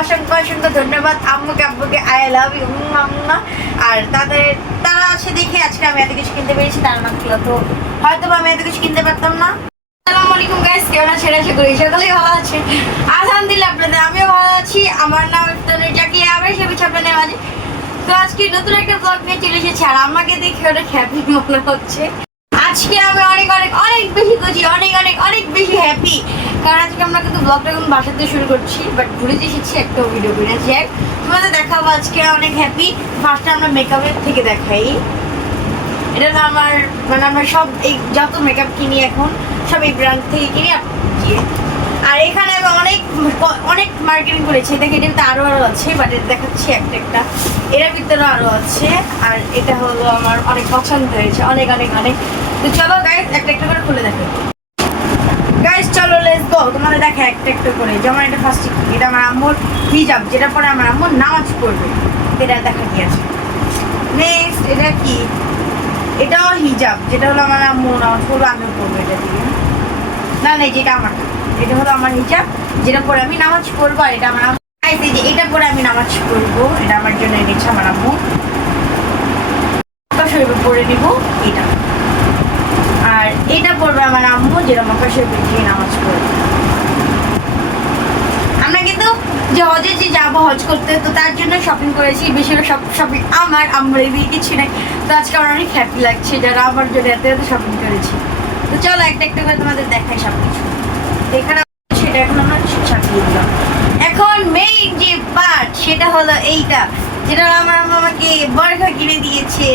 অসংখ্য অসংখ্য ধন্যবাদ আম্মুকে আব্বুকে। I love you. আর তারা আছে দেখে আজকে আমি এত কিছু কিনতে পেরেছি, তার মাত্র তো হয়তো আমি এত কিছু কিনতে পারতাম না। আসসালামু আলাইকুম গাইস, কেমন আছেন? আশা করি সকলেই ভালো আছে। আলহামদুলিল্লাহ আপনাদের আমিও ভালো আছি। আমার নাম ইফতানুর জাকিয়া, আবার সে পিছনে আপনাদের মাঝে। তো আজকে নতুন একটা ব্লগ নিয়ে চলে এসেছি, আর আমাকে দেখে অনেক হ্যাপি মনে হচ্ছে। আজকে আমি অনেক অনেক অনেক বেশি খুশি, অনেক অনেক অনেক বেশি হ্যাপি। কারণ আজকে আমরা কিন্তু ব্লগটা এখন বাসাতে শুরু করছি, বাট ঘুরে এসেছি একটা ভিডিও করে যাই তোমাদের দেখাবো। আজকে অনেক হ্যাপি। ফার্স্টে আমরা মেকআপের থেকে দেখাই। এটা তো আমার আমরা সব এই যত মেকআপ কিনি এখন সব এই ব্র্যান্ড থেকে কিনি গিয়ে। আর এখানে আমি অনেক অনেক মার্কেটিং করেছি। দেখে এটাতে আরও আছে, বাট এটা দেখাচ্ছি একটা একটা। এর ভিতরে আরও আছে। আর এটা হলো আমার অনেক পছন্দ হয়েছে, অনেক অনেক অনেক। তো চলো গাইস একটা একটা করে খুলে দেখো। গাইস চলো লেটস গো, তোমাদের দেখে একটা একটা করে। যেমন এটা ফার্স্টে কি, এটা আমার আম্মুর হিজাব, যেটা পরে আমার আম্মুর নামাজ পড়বে, এটা দেখা গিয়েছে। নেক্সট এটা কি, এটাও হিজাব, যেটা হলো আমার আম্মু নামাজ পড়বে, আমিও পড়বো এটা দিয়ে। না না যেটা আমার, এটা হলো আমার হিজাব, যেটা পরে আমি নামাজ পড়বো। আর এটা আমার আম্মু, এটা পরে আমি নামাজ পড়বো, এটা আমার জন্য এনেছে আমার আম্মু। শরীফে পরে নিব এটা। আর এটা পড়বে আমার আম্মু, যেটা মক্কা শরীফে গিয়ে নামাজ পড়বে। আমরা কিন্তু যে হজে যে যাবো হজ করতে, তো তার জন্য শপিং করেছি। বেশিরভাগ সব শপিং আমার আম্মুর এদিকে কিছু নেই। তো আজকে আমার অনেক হ্যাপি লাগছে যারা আমার জন্য এত এত শপিং করেছি। তো চলো একটা একটা করে তোমাদের দেখাই সব কিছু। এখানে সেটা এখন আমরা ছাপিয়ে দিলাম। এখন মেইন যে পার্ট সেটা হলো এইটা, যেটা আমার আম্মু আমাকে বরখা কিনে দিয়েছে।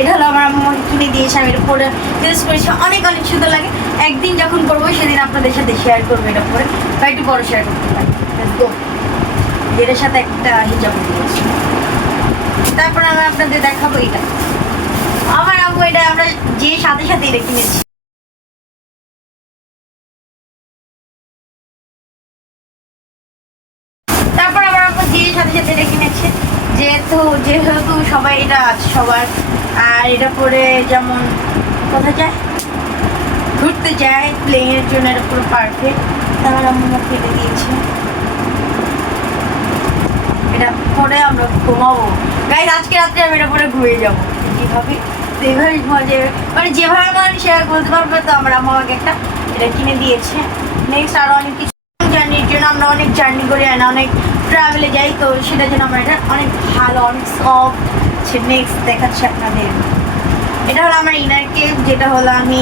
এটা হলো আমার আম্মু কিনে দিয়েছে, আমি এটা পরে ইউজ করেছি, অনেক অনেক সুন্দর লাগে। একদিন যখন করবো সেদিন আপনাদের সাথে শেয়ার করবো এটা পরে, বা একটু বড় শেয়ার করতে পারি। এটার সাথে একটা হিজাব দিয়েছি। তারপর আমি আপনাদের দেখাবো এটা। আমার আম্মু এটা আমরা যে সাথে সাথে এটা কিনেছি। তারপর আমার আম্মু যে সাথে সাথে এটা কিনেছে, যেহেতু সবাই এটা আছে সবার। আর এটা পরে যেমন কোথায় যায়, ঘুরতে যায়, প্লেনের জন্য এটা পুরো পারফেক্ট। আমার আম্মু কেটে দিয়েছে। এটা পরে আমরা ঘুমাবো গাইস। আজকে রাত্রে আমি এটা পরে ঘুমিয়ে যাবো যেভাবে, তো এইভাবে মজা মানে যেভাবে মানুষ বলতে পারবে। তো আমার আম্মু আমাকে একটা এটা কিনে দিয়েছে। নেক্সট আরও অনেক কিছু জার্নির জন্য আমরা অনেক জার্নি করি, আর অনেক ট্রাভেলে যাই, তো সেটার জন্য আমার এটা অনেক ভালো, অনেক সফট। নেক্সট দেখাচ্ছি আপনাদের। এটা হলো আমার ইনার কেপ, যেটা হলো আমি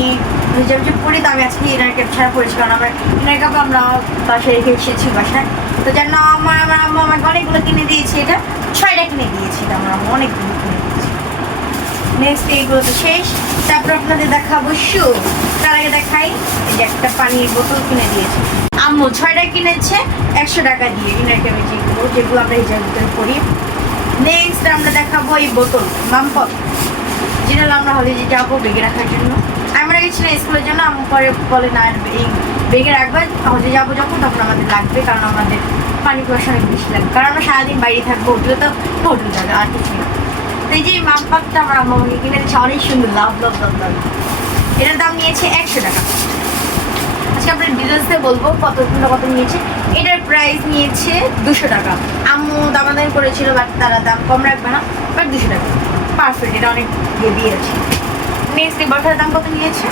হিজাব যে পড়ি, তো আমি আজকে ইনার কেপ ছাড়া পড়েছি, কারণ আমার ইনার কেপ আমরা বাসায় রেখে এসেছি বাসায়। তো যার না আমার আম্মু আমাকে অনেকগুলো কিনে দিয়েছে। এটা 6টা কিনে দিয়েছি, এটা আমার আম্মু অনেকগুলো কিনে দিয়েছে। নেক্সট এইগুলো তো শেষ। তারপর আপনাদের দেখাবো শু। তার আগে দেখাই, এই যে একটা পানির বোতল কিনে দিয়েছে আম্মু। 6টা কিনেছে 100 টাকা দিয়ে ইনার কেপে, যেগুলো আমরা হিজাবের ভিতরে পড়ি। নেক্সট আমরা দেখাবো এই বোতল মামপট, যেটা আমরা হলে যে যাবো বেগে রাখার জন্য। আমরা গেছিলাম স্কুলের জন্য, আম্মু পরে বলে না এই বেগে রাখবে, হজে যাবো যখন তখন আমাদের লাগবে, কারণ আমাদের পানি কুয়াশা অনেক বেশি লাগবে, কারণ আমরা সারাদিন বাইরে থাকবো। হোটেলে তো হোটেল যাবে আর কিছু না। তো এই যে মামপাতটা আমার আম্মু আমাকে কিনে দিচ্ছে, অনেক সুন্দর, লাভ লাভ লাভ লাভ। এটার দাম নিয়েছে 100 টাকা। আজকে আপনার ডিটেলসে বলবো কত নিয়েছে। এটার প্রাইস নিয়েছে 200 টাকা। আম্মু দামাদামি করেছিল, বাট তারা দাম কম রাখবে না, বাট 200 টাকা পারফেক্ট। এটা অনেক হেভি আছে। নেক্সট এই বরখাটার দাম কত নিয়েছে?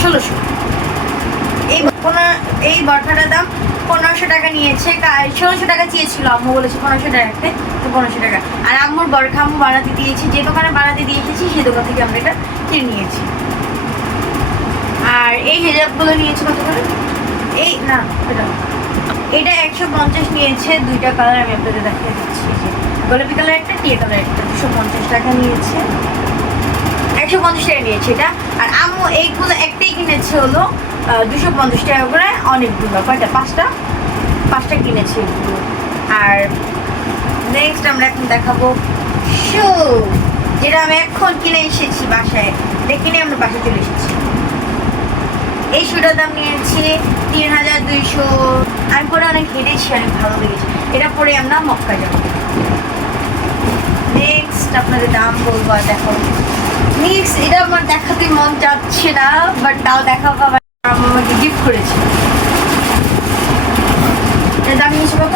1600। এই বরখাটার দাম 1500 টাকা নিয়েছে। 1600 টাকা চেয়েছিল, আম্মু বলেছে 1500 টাকা রাখতে, তো 1500 টাকা। আর আম্মুর বরখা আম্মু বানাতে দিয়েছি, যে দোকানে বানাতে দিয়ে এসেছি সেই দোকান থেকে আমরা এটা কিনে নিয়েছি। আর এই হিজাবগুলো নিয়েছে কত করে? এই না এটা 150 নিয়েছে। 2টা কালার আমি আপনাদের দেখিয়ে দিচ্ছি, যে গোলাপি কালার একটা, টিয়া কালার একটা। 250 টাকা নিয়েছে, 150 টাকা নিয়েছে এটা। আর আম্মু এইগুলো একটাই কিনেছে হলো 250 টাকা করে, অনেকগুলো, কয়টা, 5টা কিনেছে এগুলো। আর নেক্সট আমরা এখন দেখাবো শু, যেটা আমি এখন কিনে এসেছি বাসায়। কিনে আমরা বাসায় চলে এসেছি। এই শুটার দাম নিয়েছি 3200। আমি পরে অনেক হেঁটেছি, অনেক ভালো লেগেছে। এটা পরে আমরা মক্কা যাবো। নেক্সট নেক্সট আপনাদের দাম বলবো আর দেখো নেক্সট এটা আমার দেখাতে মন যাচ্ছে না বাট তাও দেখাবো আমার আমাকে গিফট করেছে এর দাম নিয়েছে কত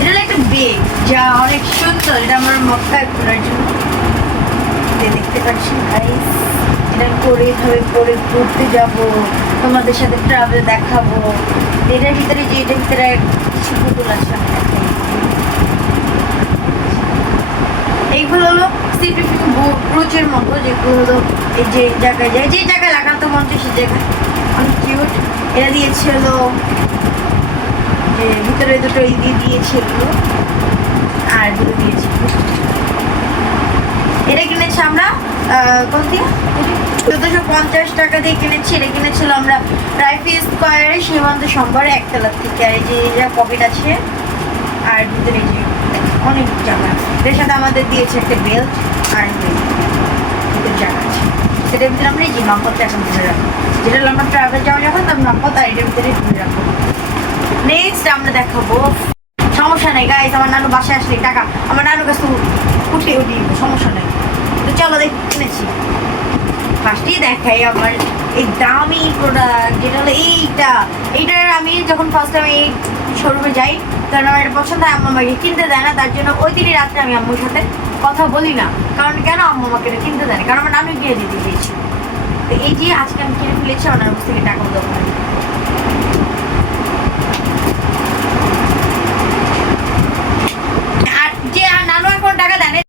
এটা হলো একটা বেগ যা অনেক সুন্দর এটা আমার মক্কায় ঘোরার জন্য দেখতে পাচ্ছি গাইস এটা করে এভাবে করে ঘুরতে যাবো তোমাদের সাথে ট্রাভেল দেখাবো এটার ভিতরে যে এটার ভিতরে কিছু পুতুল আছে এইগুলো হলো সিপিফিক ব্রুচের মতো যেগুলো হলো এই যে জায়গায় যায় যে জায়গায় লাগাতে মন চায় সেই জায়গায় অনেক কিউট এটা দিয়েছে হলো যে ভিতরে দুটো এই দিয়ে দিয়েছে এগুলো আর দুটো দিয়েছে এটা কিনেছি আমরা কত দিয়ে 1450 টাকা দিয়ে কিনেছি এটা কিনেছিল আমরা রাইফি স্কোয়ারে সীমান্ত সম্ভারে একতলার থেকে আর এই যে যা পকেট আছে আর ভিতরে যে অনেক জায়গা এর সাথে আমাদের দিয়েছে একটা বেল্ট আর ভিতরে জায়গা আছে সেটার ভিতরে আমরা এই যে নম্বরটা এখন ধরে রাখবো যেটা হলো আমরা ট্রাভেল যাওয়া যখন তার নম্বর আর এটার ভিতরে ধরে রাখবো নেক্সট আমরা দেখাবো সমস্যা নেই গাইস আমার নানু বাসায় আসলে টাকা আমার নানুর কাছে উঠে সমস্যা নেই তো চলো কিনেছি ফার্স্টেই দেখাই আমার এই দামি প্রোডাক্ট যেটা হলো এইটার আমি যখন ফার্স্ট টাইম এই শোরুমে যাই কারণ আমার এটা পছন্দ হয় আম্মু আমাকে কিনতে দেয় না তার জন্য ওই দিনই রাত্রে আমি আম্মুর সাথে কথা বলি না কারণ কেন আম্মু আমাকে এটা কিনতে দেয় না কারণ আমার নানু কিনে দিতে দিয়েছি তো এই যে আজকে আমি কিনে ফেলেছি আমার নানুর থেকে টাকা দেবো আর যে নানু এখন টাকা দেয় না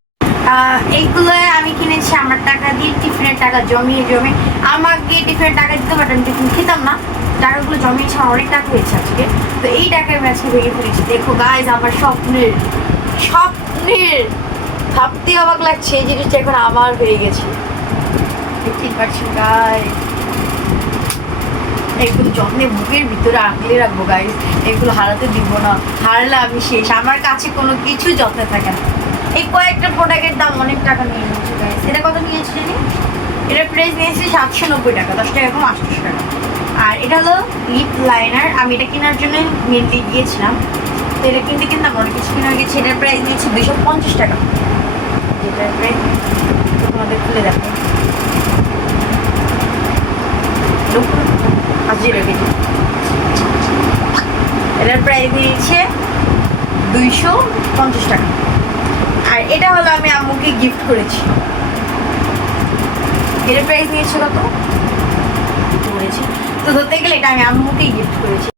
এইগুলো আমি কিনেছি আমার টাকা দিয়ে টিফিনের টাকা জমিয়ে আমাকে টিফিনের টাকা দিতে পারতাম টিফিন খেতাম না টাকাগুলো জমিয়েছে আমার অনেক টাকা হয়েছে আজকে তো এই টাকায় আমি আজকে ভেঙে ফেলেছি দেখো গাইজ আমার স্বপ্নের ভাবতে অবাক লাগছে এই জিনিসটা এখন আমার হয়ে গেছে দেখতেই পাচ্ছি গাইজ এগুলো যত্নে বুকের ভিতরে আঁকলে রাখবো গাইজ এগুলো হারাতে দিব না হারালে আমি শেষ আমার কাছে কোনো কিছু যত্নে থাকে না এই কয়েকটা প্রোডাক্টের দাম অনেক টাকা নিয়ে নিয়েছে গাইজ এটা কত নিয়েছি জানি এটার প্রাইস নিয়েছি 790 টাকা 10 টাকা কম 800 টাকা আর এটা হলো লিপ লাইনার আমি এটা কেনার জন্য মেনলি গিয়েছিলাম তো এটা কিনতে আমার অনেক কিছু কেনা গেছে এটার প্রাইস নিয়েছি 250 টাকা যেটার প্রাইস তোমাদের খুলে দেখো এটার প্রাইস নিয়েছে 250 টাকা আর এটা হলো আমি আম্মুকে গিফট করেছি এটার প্রাইস নিয়েছে কত করেছি তো ধরতে গেলে এটা আমি আম্মুকেই গিফট করেছি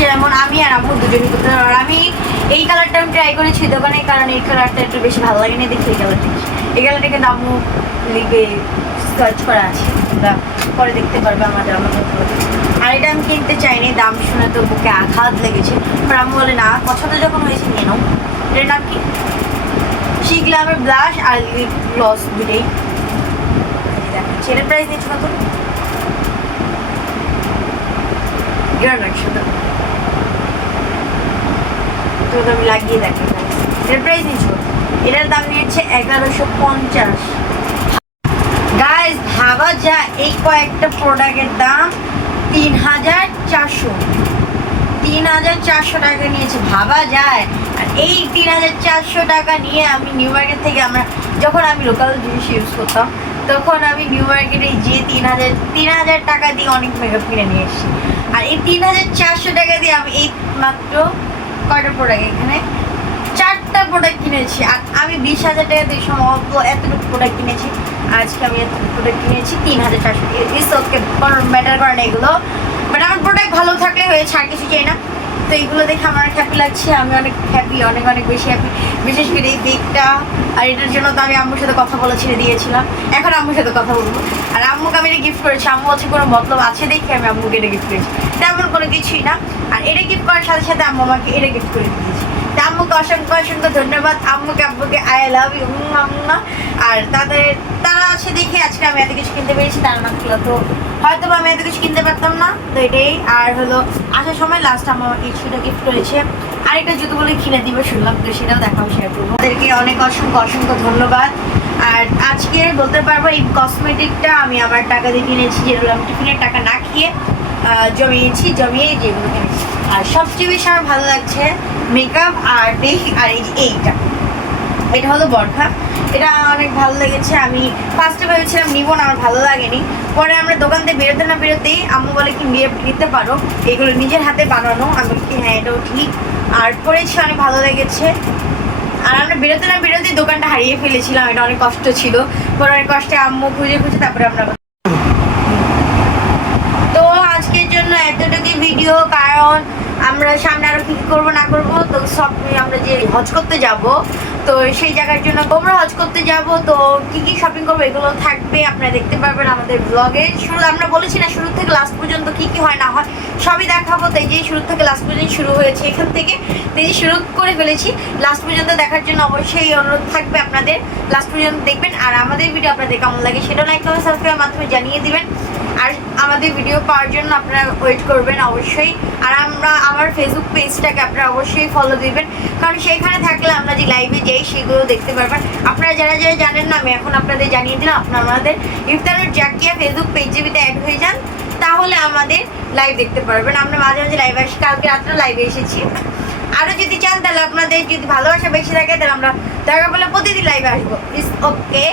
যেমন আমি আর আম্মু দুজনই করতে আর আমি এই কালারটা আমি ট্রাই করেছি দোকানে কারণ এই কালারটা একটু বেশি ভালো লাগে না দেখি এই কালারটা কিন্তু আম্মু লিখে সার্চ করা আছে তোমরা পরে দেখতে পারবে আমাদের আর এটা আমি কিনতে চাইনি দাম শুনে তো বুকে আঘাত লেগেছে আর আম্মু বলে না পছন্দ যখন হয়েছে নিয়ে নাও এটার নাম কি শিগলামের ব্লাশ আর লিপ গ্লস দুটোই এটার প্রাইস নিচ্ছে কত আমি লাগিয়ে দেখি এটার প্রাইস নিচ্ছ এটার দাম নিয়েছে 1150 গাইস ভাবা যা এই কয়েকটা প্রোডাক্টের দাম 3400 টাকা নিয়েছে ভাবা যায় আর এই 3400 টাকা নিয়ে আমি নিউ মার্কেট থেকে যখন আমি লোকাল জিনিস ইউজ করতাম তখন আমি নিউ মার্কেটে যে 3000 টাকা দিয়ে অনেক মেকআপ কিনে নিয়ে এসেছি আর এই 3400 টাকা দিয়ে আমি এই মাত্র কয়টা প্রোডাক্ট এখানে 4টা প্রোডাক্ট কিনেছি আর আমি 20,000 টাকা দিয়ে সম্ভবত এতটুকু প্রোডাক্ট কিনেছি আজকে আমি এতটুকু প্রোডাক্ট কিনেছি 3400 ইস ওকে ম্যাটার করে না এগুলো বাট আমার প্রোডাক্ট ভালো থাকলে হয়েছে আর কিছু চাই না তো এইগুলো দেখে আমার হ্যাপি লাগছে আমি অনেক হ্যাপি অনেক বেশি হ্যাপি বিশেষ করে এই দিকটা আর এটার জন্য তো আমি আম্মুর সাথে কথা বলে ছেড়ে দিয়েছিলাম এখন আম্মুর সাথে কথা বলবো আর আম্মুকে আমি এটা গিফট করেছি আম্মু হচ্ছে কোনো মতলব আছে দেখে আমি আম্মুকে এটা গিফট করেছি তেমন কোনো কিছুই না আর এটা গিফট করার সাথে সাথে আম্মু আমাকে এটা গিফট করে দিয়েছি আম্মুকে অসংখ্য ধন্যবাদ আব্বুকে আই লাভ ইউ আম্মা আর তারা আছে দেখে আজকে আমি এত কিছু কিনতে পেরেছি তার না ছিল তো হয়তো আমি এত কিছু কিনতে পারতাম না তো এটাই আর হলো আসার সময় লাস্ট আম্মু আমাকে কিছুটা গিফট করেছে আরেকটা জুতো বলে কিনে দিবে শুনলাম তো সেটাও দেখাবো শেয়ার করবো তাদেরকে অনেক অসংখ্য ধন্যবাদ আর আজকে বলতে পারবো এই কসমেটিকটা আমি আমার টাকা দিয়ে কিনেছি যেগুলো আমি টিফিনের টাকা না খেয়ে জমিয়ে যেগুলো কিনেছি আর সবচেয়ে বেশি আমার ভালো লাগছে মেকআপ আর আর এইটা এটা হলো বরখা। এটা অনেক ভালো লেগেছে। আমি ফার্স্টে ভেবেছিলাম নিবো না, আমার ভালো লাগেনি। পরে আমরা দোকান থেকে বেরোতে না বেরোতেই আম্মু বলে কি নিতে পারো, এগুলো নিজের হাতে বানানো। আমি বলি কি হ্যাঁ এটাও ঠিক। আর পরেছি, অনেক ভালো লেগেছে। আর আমরা বেরোতে না বেরোতেই দোকানটা হারিয়ে ফেলেছিলাম, এটা অনেক কষ্ট ছিল। পরে অনেক কষ্টে আম্মু খুঁজে খুঁজে তারপরে আমরা। তো আজকের জন্য এতটুকু ভিডিও, কারণ আমরা সামনে আরো কি করবো না করবো, তো সব আমরা যে হজ করতে যাব, তো সেই জায়গার জন্য তোমরা হজ করতে যাব, তো কি কি শপিং করবো এগুলো থাকবে, আপনারা দেখতে পারবেন আমাদের ব্লগে। শুরু আমরা বলেছি না শুরু থেকে লাস্ট পর্যন্ত কি কি হয় না হয় সবই দেখাবো। তো এই যে শুরু থেকে লাস্ট পর্যন্ত শুরু হয়েছে এখান থেকে, তো এই যে শুরু করে ফেলেছি, লাস্ট পর্যন্ত দেখার জন্য অবশ্যই অনুরোধ থাকবে আপনাদের, লাস্ট পর্যন্ত দেখবেন। আর আমাদের ভিডিও আপনাদের কেমন লাগে সেটাও লাইক কমেন্ট সাবস্ক্রাইবের মাধ্যমে জানিয়ে দিবেন। আর আমাদের ভিডিও পাওয়ার জন্য আপনারা ওয়েট করবেন অবশ্যই। আর আমার ফেসবুক পেজটাকে আপনারা অবশ্যই ফলো দিবেন, কারণ সেইখানে থাকলে আমরা যে লাইভে যাই সেগুলো দেখতে পারবেন। আপনারা যারা যারা জানেন না, আমি এখন আপনাদের জানিয়ে দিলাম, আপনারা আমাদের ইফতারুল জাকিয়া ফেসবুক পেজে অ্যাড হয়ে যান, তাহলে আমাদের লাইভ দেখতে পারবেন। আমরা মাঝে মাঝে লাইভে আসি, কালকে রাত্রে লাইভে এসেছি। আরও যদি চান তাহলে আপনাদের যদি ভালোবাসা বেশি থাকে তাহলে আমরা দরকার বলে প্রতিদিন লাইভে আসবো, ইস ওকে।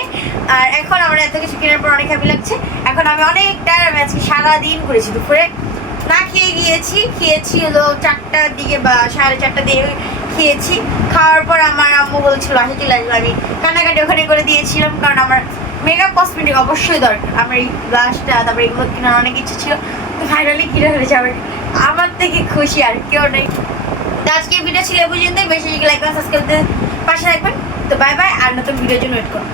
আর এখন আমরা এত কিছু কেনার পর অনেক হ্যাপি লাগছে। এখন আমি অনেকটা, আমি আজকে সারাদিন করেছি, দুপুরে না খেয়ে খেয়েছি হলো 4টার দিকে বা 4:30 দিয়ে খেয়েছি। খাওয়ার পর আমার আম্মু বলছিল আসে চলে আসবো, আমি কান্নাকাটি ওখানে করে দিয়েছিলাম, কারণ আমার মেকআপ কসমেটিক অবশ্যই দরকার। আমার এই ব্লাশটা তারপরে এগুলো কেনার অনেক ইচ্ছে ছিল, তো ফাইনালি কিনে ফেলেছি। আমার থেকে খুশি আর কেউ নেই। তো আজকে ভিডিও ছিল পর্যন্ত, বেশি লাইক সাবস্ক্রাইব পাশে রাখবেন। তো বাই বাই, আর নতুন ভিডিওর জন্য ওয়েট করুন।